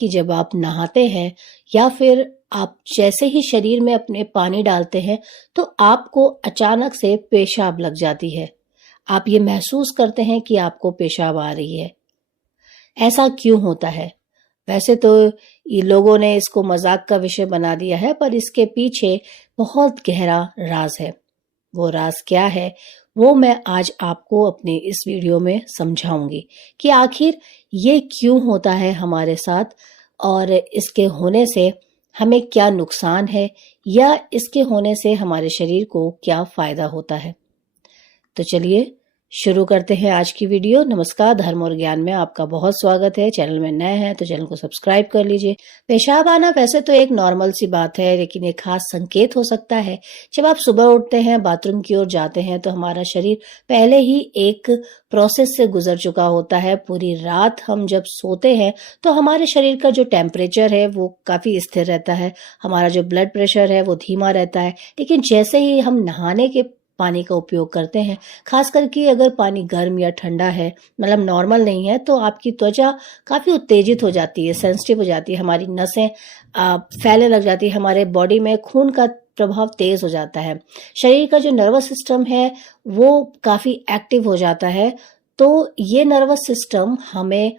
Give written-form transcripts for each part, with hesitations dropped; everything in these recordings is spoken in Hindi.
कि जब आप नहाते हैं या फिर आप जैसे ही शरीर में अपने पानी डालते हैं तो आपको अचानक से पेशाब लग जाती है। आप ये महसूस करते हैं कि आपको पेशाब आ रही है। ऐसा क्यों होता है? वैसे तो ये लोगों ने इसको मजाक का विषय बना दिया है, पर इसके पीछे बहुत गहरा राज है। वो राज क्या है, वो मैं आज आपको अपने इस वीडियो में समझाऊंगी कि आखिर ये क्यों होता है हमारे साथ और इसके होने से हमें क्या नुकसान है या इसके होने से हमारे शरीर को क्या फायदा होता है। तो चलिए शुरू करते हैं आज की वीडियो। नमस्कार, धर्म और ज्ञान में आपका बहुत स्वागत है। चैनल में नए हैं तो चैनल को सब्सक्राइब कर लीजिए। पेशाब आना वैसे तो एक नॉर्मल सी बात है, लेकिन एक खास संकेत हो सकता है। जब आप सुबह उठते हैं, बाथरूम की ओर जाते हैं, तो हमारा शरीर पहले ही एक प्रोसेस से गुजर चुका होता है। पूरी रात हम जब सोते हैं तो हमारे शरीर का जो टेम्परेचर है वो काफी स्थिर रहता है, हमारा जो ब्लड प्रेशर है वो धीमा रहता है। लेकिन जैसे ही हम नहाने के पानी का उपयोग करते हैं, खास करके अगर पानी गर्म या ठंडा है, मतलब नॉर्मल नहीं है, तो आपकी त्वचा काफी उत्तेजित हो जाती है, सेंसिटिव हो जाती है, हमारी नसें फैलने लग जाती है, हमारे बॉडी में खून का प्रभाव तेज हो जाता है, शरीर का जो नर्वस सिस्टम है वो काफी एक्टिव हो जाता है। तो ये नर्वस सिस्टम हमें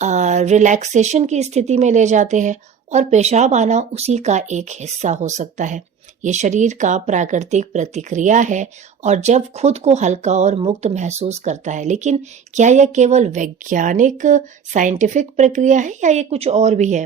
रिलैक्सेशन की स्थिति में ले जाते हैं और पेशाब आना उसी का एक हिस्सा हो सकता है। ये शरीर का प्राकृतिक प्रतिक्रिया है और जब खुद को हल्का और मुक्त महसूस करता है। लेकिन क्या यह केवल वैज्ञानिक साइंटिफिक प्रक्रिया है या ये कुछ और भी है?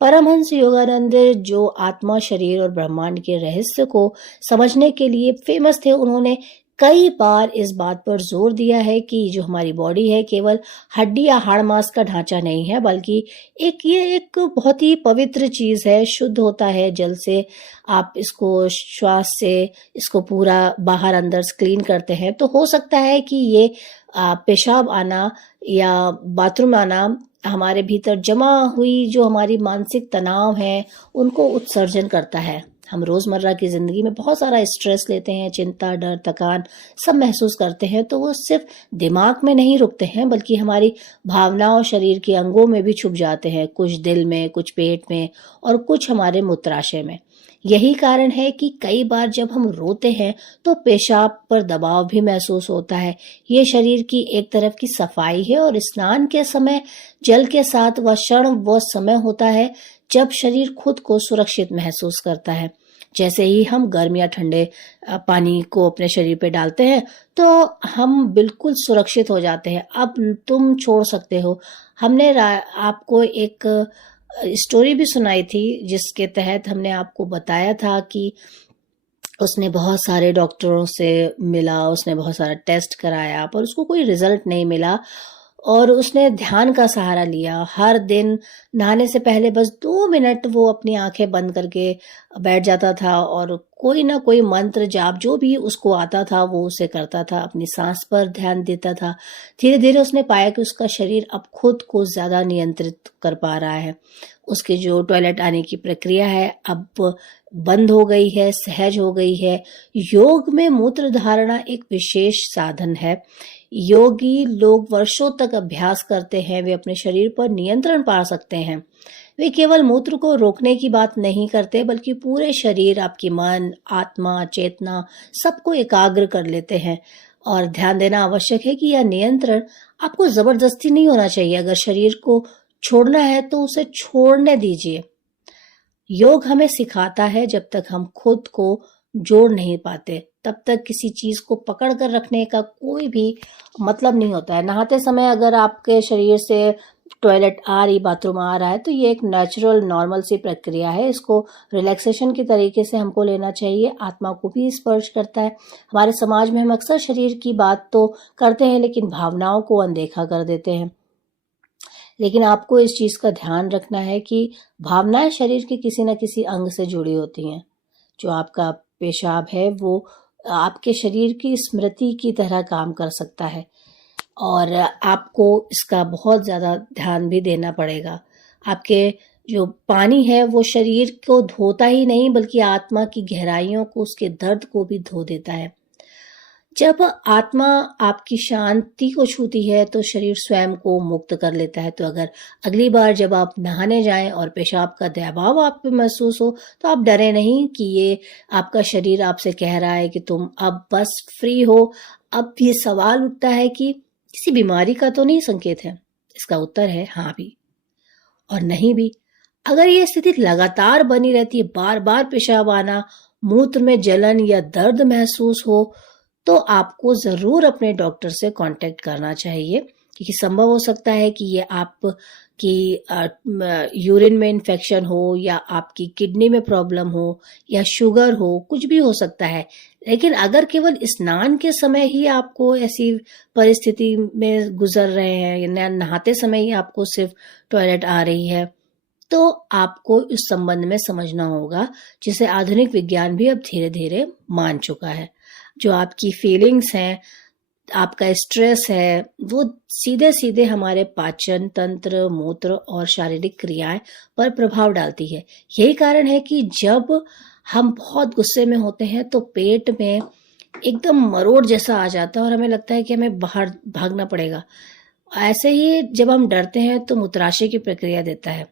परमहंस योगानंद, जो आत्मा, शरीर और ब्रह्मांड के रहस्य को समझने के लिए फेमस थे, उन्होंने कई बार इस बात पर जोर दिया है कि जो हमारी बॉडी है केवल हड्डी या हाड़ मांस का ढांचा नहीं है, बल्कि ये एक बहुत ही पवित्र चीज है, शुद्ध होता है जल से। आप इसको श्वास से इसको पूरा बाहर अंदर क्लीन करते हैं, तो हो सकता है कि ये पेशाब आना या बाथरूम आना हमारे भीतर जमा हुई जो हमारी मानसिक तनाव है उनको उत्सर्जन करता है। हम रोजमर्रा की जिंदगी में बहुत सारा स्ट्रेस लेते हैं, चिंता, डर, थकान सब महसूस करते हैं, तो वो सिर्फ दिमाग में नहीं रुकते हैं बल्कि हमारी भावनाओं, शरीर के अंगों में भी छुप जाते हैं, कुछ दिल में, कुछ पेट में और कुछ हमारे मूत्राशय में। यही कारण है कि कई बार जब हम रोते हैं तो पेशाब पर दबाव भी महसूस होता है। ये शरीर की एक तरफ की सफाई है और स्नान के समय जल के साथ वह क्षण, वह समय होता है जब शरीर खुद को सुरक्षित महसूस करता है। जैसे ही हम गर्म या ठंडे पानी को अपने शरीर पे डालते हैं तो हम बिल्कुल सुरक्षित हो जाते हैं। अब तुम छोड़ सकते हो। हमने आपको एक स्टोरी भी सुनाई थी जिसके तहत हमने आपको बताया था कि उसने बहुत सारे डॉक्टरों से मिला, उसने बहुत सारा टेस्ट कराया पर उसको कोई रिजल्ट नहीं मिला और उसने ध्यान का सहारा लिया। हर दिन नहाने से पहले बस 2 मिनट वो अपनी आंखें बंद करके बैठ जाता था और कोई ना कोई मंत्र जाप जो भी उसको आता था वो उसे करता था, अपनी सांस पर ध्यान देता था। धीरे धीरे उसने पाया कि उसका शरीर अब खुद को ज्यादा नियंत्रित कर पा रहा है। उसकी जो टॉयलेट आने की प्रक्रिया है अब बंद हो गई है, सहज हो गई है। योग में मूत्र धारणा एक विशेष साधन है। योगी लोग वर्षों तक अभ्यास करते हैं, वे अपने शरीर पर नियंत्रण पा सकते हैं। वे केवल मूत्र को रोकने की बात नहीं करते बल्कि पूरे शरीर, आपकी मन, आत्मा, चेतना सबको एकाग्र कर लेते हैं। और ध्यान देना आवश्यक है कि यह नियंत्रण आपको जबरदस्ती नहीं होना चाहिए। अगर शरीर को छोड़ना है तो उसे छोड़ने दीजिए। योग हमें सिखाता है जब तक हम खुद को जोड़ नहीं पाते तब तक किसी चीज को पकड़ कर रखने का कोई भी मतलब नहीं होता है। नहाते समय अगर आपके शरीर से टॉयलेट आ रही, बाथरूम आ रहा है, तो ये एक नेचुरल नॉर्मल सी प्रक्रिया है। इसको रिलैक्सेशन की तरीके से हमको लेना चाहिए। आत्मा को भी स्पर्श करता है। हमारे समाज में हम अक्सर शरीर की बात तो करते हैं लेकिन भावनाओं को अनदेखा कर देते हैं। लेकिन आपको इस चीज का ध्यान रखना है कि भावनाएं शरीर के किसी न किसी अंग से जुड़ी होती हैं। जो आपका पेशाब है वो आपके शरीर की स्मृति की तरह काम कर सकता है और आपको इसका बहुत ज्यादा ध्यान भी देना पड़ेगा। आपके जो पानी है वो शरीर को धोता ही नहीं बल्कि आत्मा की गहराइयों को, उसके दर्द को भी धो देता है। जब आत्मा आपकी शांति को छूती है तो शरीर स्वयं को मुक्त कर लेता है। तो अगर अगली बार जब आप नहाने जाएं और पेशाब का दबाव आप पे महसूस हो तो आप डरे नहीं कि ये आपका शरीर आपसे कह रहा है कि तुम अब बस फ्री हो। अब ये सवाल उठता है कि किसी बीमारी का तो नहीं संकेत है? इसका उत्तर है हाँ भी और नहीं भी। अगर ये स्थिति लगातार बनी रहती है, बार बार पेशाब आना, मूत्र में जलन या दर्द महसूस हो, तो आपको जरूर अपने डॉक्टर से कांटेक्ट करना चाहिए, क्योंकि संभव हो सकता है कि ये आपकी यूरिन में इन्फेक्शन हो या आपकी किडनी में प्रॉब्लम हो या शुगर हो, कुछ भी हो सकता है। लेकिन अगर केवल स्नान के समय ही आपको ऐसी परिस्थिति में गुजर रहे हैं या नहाते समय ही आपको सिर्फ टॉयलेट आ रही है, तो आपको इस संबंध में समझना होगा, जिसे आधुनिक विज्ञान भी अब धीरे धीरे मान चुका है। जो आपकी फीलिंग्स हैं, आपका स्ट्रेस है, वो सीधे सीधे हमारे पाचन तंत्र, मूत्र और शारीरिक क्रियाएं पर प्रभाव डालती है। यही कारण है कि जब हम बहुत गुस्से में होते हैं तो पेट में एकदम मरोड़ जैसा आ जाता है और हमें लगता है कि हमें बाहर भागना पड़ेगा। ऐसे ही जब हम डरते हैं तो मूत्राशय की प्रक्रिया देता है।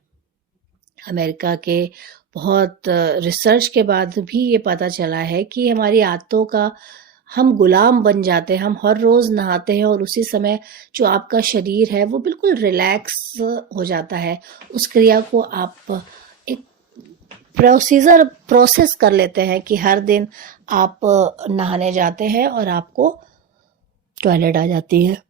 अमेरिका के बहुत रिसर्च के बाद भी ये पता चला है कि हमारी आदतों का हम गुलाम बन जाते हैं। हम हर रोज नहाते हैं और उसी समय जो आपका शरीर है वो बिल्कुल रिलैक्स हो जाता है। उस क्रिया को आप एक प्रोसेस कर लेते हैं कि हर दिन आप नहाने जाते हैं और आपको टॉयलेट आ जाती है।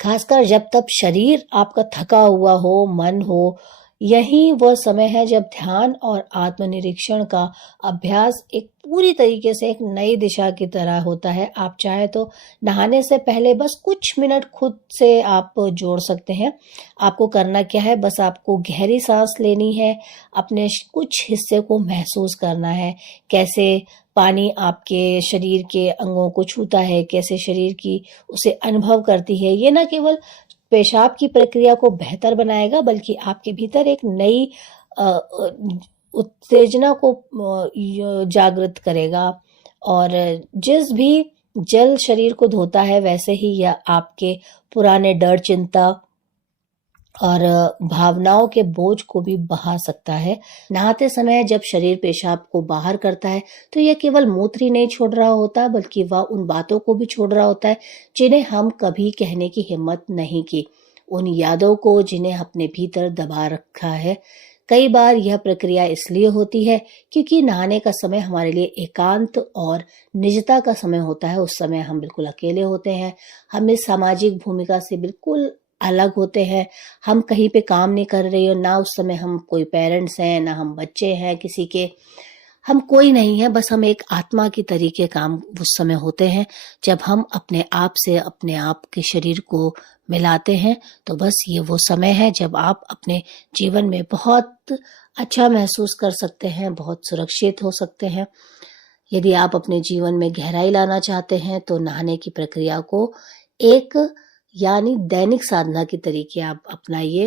खासकर जब तक शरीर आपका थका हुआ हो, मन हो, यही वह समय है जब ध्यान और आत्मनिरीक्षण का अभ्यास एक पूरी तरीके से एक नई दिशा की तरह होता है। आप चाहे तो नहाने से पहले बस कुछ मिनट खुद से आप जोड़ सकते हैं। आपको करना क्या है, बस आपको गहरी सांस लेनी है, अपने कुछ हिस्से को महसूस करना है, कैसे पानी आपके शरीर के अंगों को छूता है, कैसे शरीर की उसे अनुभव करती है। ये न केवल पेशाब की प्रक्रिया को बेहतर बनाएगा, बल्कि आपके भीतर एक नई उत्तेजना को जागृत करेगा। और जिस भी जल शरीर को धोता है, वैसे ही यह आपके पुराने डर, चिंता और भावनाओं के बोझ को भी बहा सकता है। नहाते समय जब शरीर पेशाब को बाहर करता है तो यह केवल मूत्र ही नहीं छोड़ रहा होता, बल्कि वह उन बातों को भी छोड़ रहा होता है जिन्हें हम कभी कहने की हिम्मत नहीं की, उन यादों को जिन्हें अपने भीतर दबा रखा है। कई बार यह प्रक्रिया इसलिए होती है क्योंकि नहाने का समय हमारे लिए एकांत और निजता का समय होता है। उस समय हम बिल्कुल अकेले होते हैं, हम इस सामाजिक भूमिका से बिल्कुल अलग होते हैं। हम कहीं पे काम नहीं कर रहे हो, ना उस समय हम कोई पेरेंट्स हैं, ना हम बच्चे हैं किसी के, हम कोई नहीं है, बस हम एक आत्मा की तरीके काम उस समय होते हैं। जब हम अपने आप से अपने आप के शरीर को मिलाते हैं, तो बस ये वो समय है जब आप अपने जीवन में बहुत अच्छा महसूस कर सकते हैं, बहुत सुरक्षित हो सकते हैं। यदि आप अपने जीवन में गहराई लाना चाहते हैं तो नहाने की प्रक्रिया को एक यानी दैनिक साधना के तरीके आप अपनाइए।